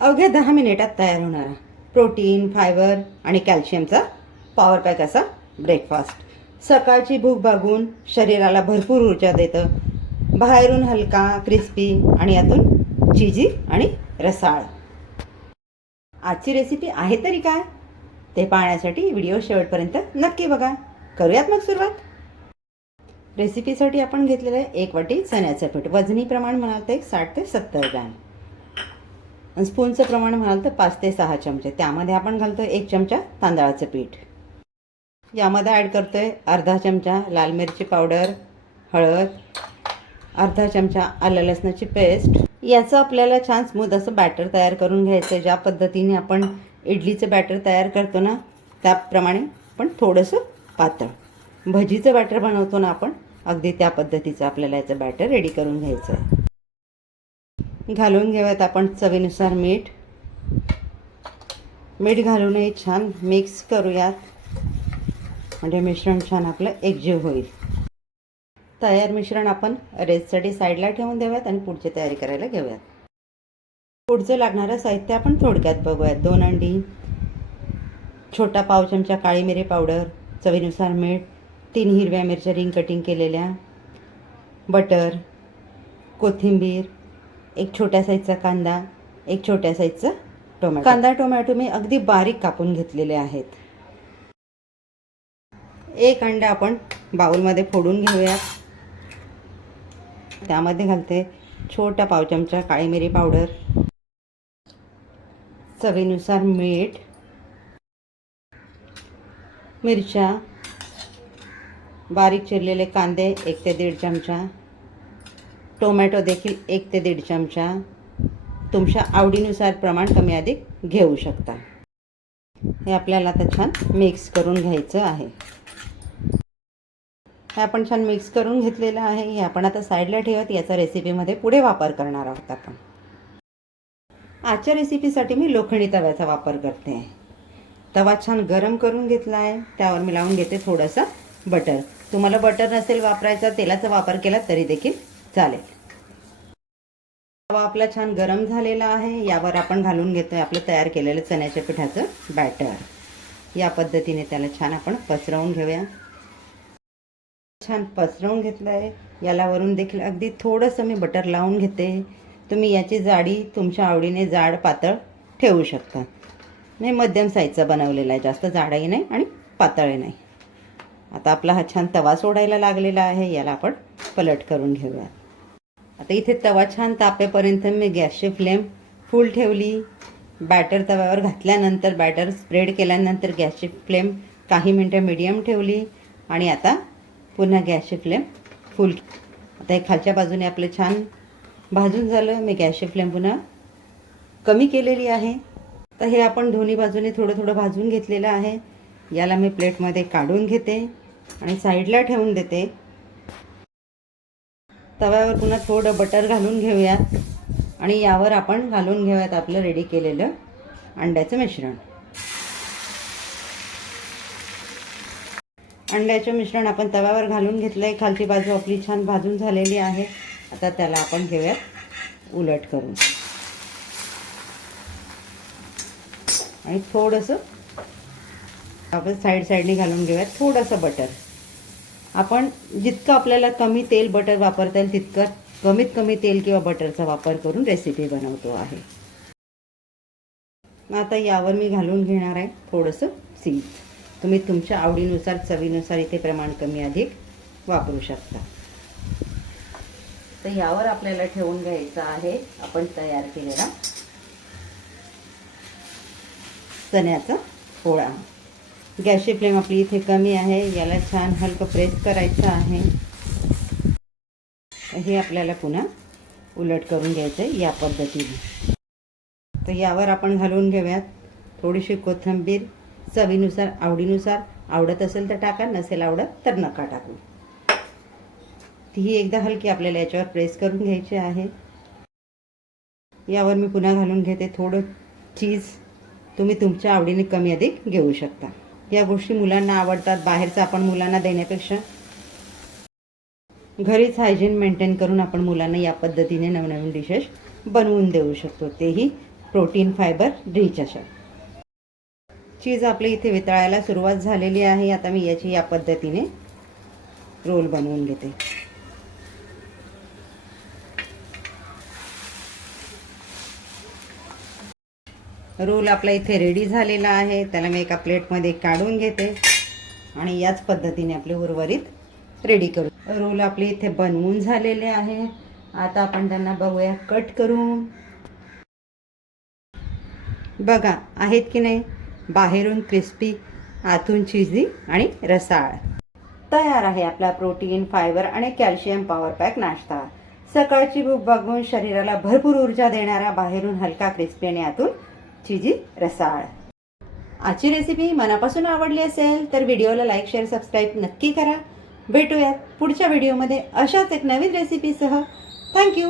अवघ्या 10 मिनिटात तयार होणारा प्रोटीन, फायबर आणि कॅल्शियमचा पॉवर पॅक असा ब्रेकफास्ट. सकाळची भूक भागून शरीराला भरपूर ऊर्जा देतं. बाहेरून हलका, क्रिस्पी आणि यातून चीजी आणि रसाळ. आजची रेसिपी आहे तरी काय, ते पाहण्यासाठी व्हिडिओ शेवटपर्यंत नक्की बघा. करूयात मग सुरुवात. रेसिपीसाठी आपण घेतलेलं आहे 1 वाटी चण्याचं पीठ. वजनी प्रमाण म्हणाल तर 60 ते 70 ग्रॅम. आणि स्पूनचं प्रमाण म्हणाल तर 5 ते 6 चमचे. त्यामध्ये आपण घालतो 1 चमचा तांदळाचं पीठ. यामध्ये ॲड करतोय अर्धा चमचा लाल मिरची पावडर, हळद, अर्धा चमचा आलं लसणाची पेस्ट. याचं आपल्याला छान स्मूथ असं बॅटर तयार करून घ्यायचं आहे. ज्या पद्धतीने आपण इडलीचं बॅटर तयार करतो ना, त्याप्रमाणे पण थोडंसं पातळ. भजीचं बॅटर बनवतो ना आपण, अगदी त्या पद्धतीचं आपल्याला याचं बॅटर रेडी करून घ्यायचं आहे. घालून घेऊयात आपण चवीनुसार मीठ. मीठ घालूनही छान मिक्स करूयात, म्हणजे मिश्रण छान आपलं एकजीव होईल. तयार मिश्रण आपण रेस्टसाठी साईडला ठेवून देऊयात आणि पुढची तयारी करायला घेऊयात. पुढचं लागणारं साहित्य आपण थोडक्यात बघूयात. 2 अंडी, छोटा पाव चमचा काळी मिरी पावडर, चवीनुसार मीठ, 3 हिरव्या मिरच्या रिंग कटिंग केलेल्या, बटर, कोथिंबीर, 1 छोट्या साईजचा कांदा, 1 छोट्या साईजचा टोमॅटो. कांदा टोमॅटो मी अगदी बारीक कापून घेतलेले आहेत. 1 अंडा आपण बाउलमध्ये फोडून घेऊयात. त्यामध्ये घालते छोटा पाव चमचा काळी मिरी पावडर, चवीनुसार मीठ, मिरच्या, बारीक चिरलेले कांदे 1 ते 1.5 चमचा, टोमॅटो देखील 1 ते 1.5 चमचा. तुमच्या आवडीनुसार प्रमाण कमी अधिक घेऊ शकता. हे आपल्याला आता छान मिक्स करून घ्यायचं आहे. हे आपण छान मिक्स करून घेतलेलं आहे. हे आपण आता साईडला ठेवत याचा रेसिपीमध्ये पुढे वापर करणार आहोत आपण. आजच्या रेसिपीसाठी मी लोखंडी तव्याचा वापर करते आहे. तवा छान गरम करून घेतला आहे. त्यावर मी लावून घेते थोडंसं बटर. तुम्हाला बटर नसेल वापरायचा, तेलाचा वापर केला तरी देखील चालेल. तवा आपला छान गरम झालेला आहे. यावर आपण घालून घेतोय आपलं तयार केलेलं चण्याच्या पिठाचं बॅटर. या पद्धतीने त्याला छान आपण पसरवून घेऊया. छान पसरवून घेतलं आहे. याला वरून देखील अगदी थोडंसं मी बटर लावून घेते. तुम्ही याची जाडी तुमच्या आवडीने जाड पातळ ठेवू शकता. मी मध्यम साईजचा बनवलेला आहे, जास्त जाडही नाही आणि पातळही नाही. आता आपला हा छान तवा सोडायला लागलेला आहे. याला आपण पलट करून घेऊया. आता इथे तवा छान तापेपर्यंत मी गॅसची फ्लेम फुल ठेवली. बॅटर तव्यावर घातल्यानंतर, बॅटर स्प्रेड केल्यानंतर गॅसची फ्लेम काही मिनटं मीडियम ठेवली आणि आता पुन्हा गॅसची फ्लेम फुल. आता हे खालच्या बाजूने आपलं छान भाजून झालं. मी गॅसची फ्लेम पुन्हा कमी केलेली आहे. तर हे आपण दोन्ही बाजूने थोडं थोडं भाजून घेतलेलं आहे. याला मी प्लेटमध्ये काढून घेते आणि साईडला ठेवून देते. तव्यावर पुन्हा थोडं बटर घालून घेऊयात आणि यावर आपण घालून घेऊयात आपलं रेडी केलेलं अंड्याचं मिश्रण. अंड्याचं मिश्रण आपण तव्यावर घालून घेतलं आहे. खालची बाजू आपली छान भाजून झालेली आहे. आता त्याला आपण घेऊयात उलट करून आणि थोडंसं आपण साईडने घालून घेऊयात थोडंसं बटर. आपण जितकं आपल्याला कमी तेल बटर वापरता येईल तितकं कमीत कमी तेल किंवा बटरचा वापर करून रेसिपी बनवतो आहे. आता यावर मी घालून घेणार आहे थोडंसं चीज. तुम्ही तुमच्या आवडीनुसार, चवीनुसार इथे प्रमाण कमी अधिक वापरू शकता. तर यावर आपल्याला ठेवून घ्यायचं आहे आपण तयार केलेला चण्याचा पोळा. गॅसची फ्लेम आपली इथे कमी आहे. याला छान हलकं प्रेस करायचं आहे. हे आपल्याला पुन्हा उलट करून घ्यायचं आहे या पद्धतीने. तर यावर आपण घालून घेऊयात थोडीशी कोथिंबीर, चवीनुसार, आवडीनुसार. आवडत असेल तर टाका, नसेल आवडत तर नका टाकू. तीही एकदा हलकी आपल्याला याच्यावर प्रेस करून घ्यायची आहे. यावर मी पुन्हा घालून घेते थोडं चीज. तुम्ही तुमच्या आवडीने कमी अधिक घेऊ शकता. या गोष्टी मुलांना आवडतात. बाहेरचं आपण मुलांना देण्यापेक्षा घरीच हायजीन मेंटेन करून आपण मुलांना या पद्धतीने नवनवीन डिशेस बनवून देऊ शकतो, तेही प्रोटीन फायबर रिच अशा. चीज आपली इथे वितळायला सुरुवात झालेली आहे. आता मी याची या पद्धतीने रोल बनवून घेते. रोल आपला इथे रेडी झालेला आहे. त्याला मी एका प्लेटमध्ये काढून घेते आणि याच पद्धतीने आपले उर्वरित रेडी करू. रोल आपले इथे बनवून झालेले आहे. आता आपण त्यांना बघूया कट करून. बघा आहेत की नाही, बाहेरून क्रिस्पी, आतून चीजी आणि रसाळ. तयार आहे आपला प्रोटीन, फायबर आणि कॅल्शियम पॉवर पॅक नाश्ता. सकाळची भूक भागवून शरीराला भरपूर ऊर्जा देणारा, बाहेरून हलका क्रिस्पी आणि आतून चीजी रसाळ. आजची रेसिपी मनापासून आवडली असेल तर व्हिडिओला लाईक, शेअर, सबस्क्राईब नक्की करा. भेटूयात पुढच्या व्हिडिओमध्ये अशाच एक नवीन रेसिपीसह. थँक्यू.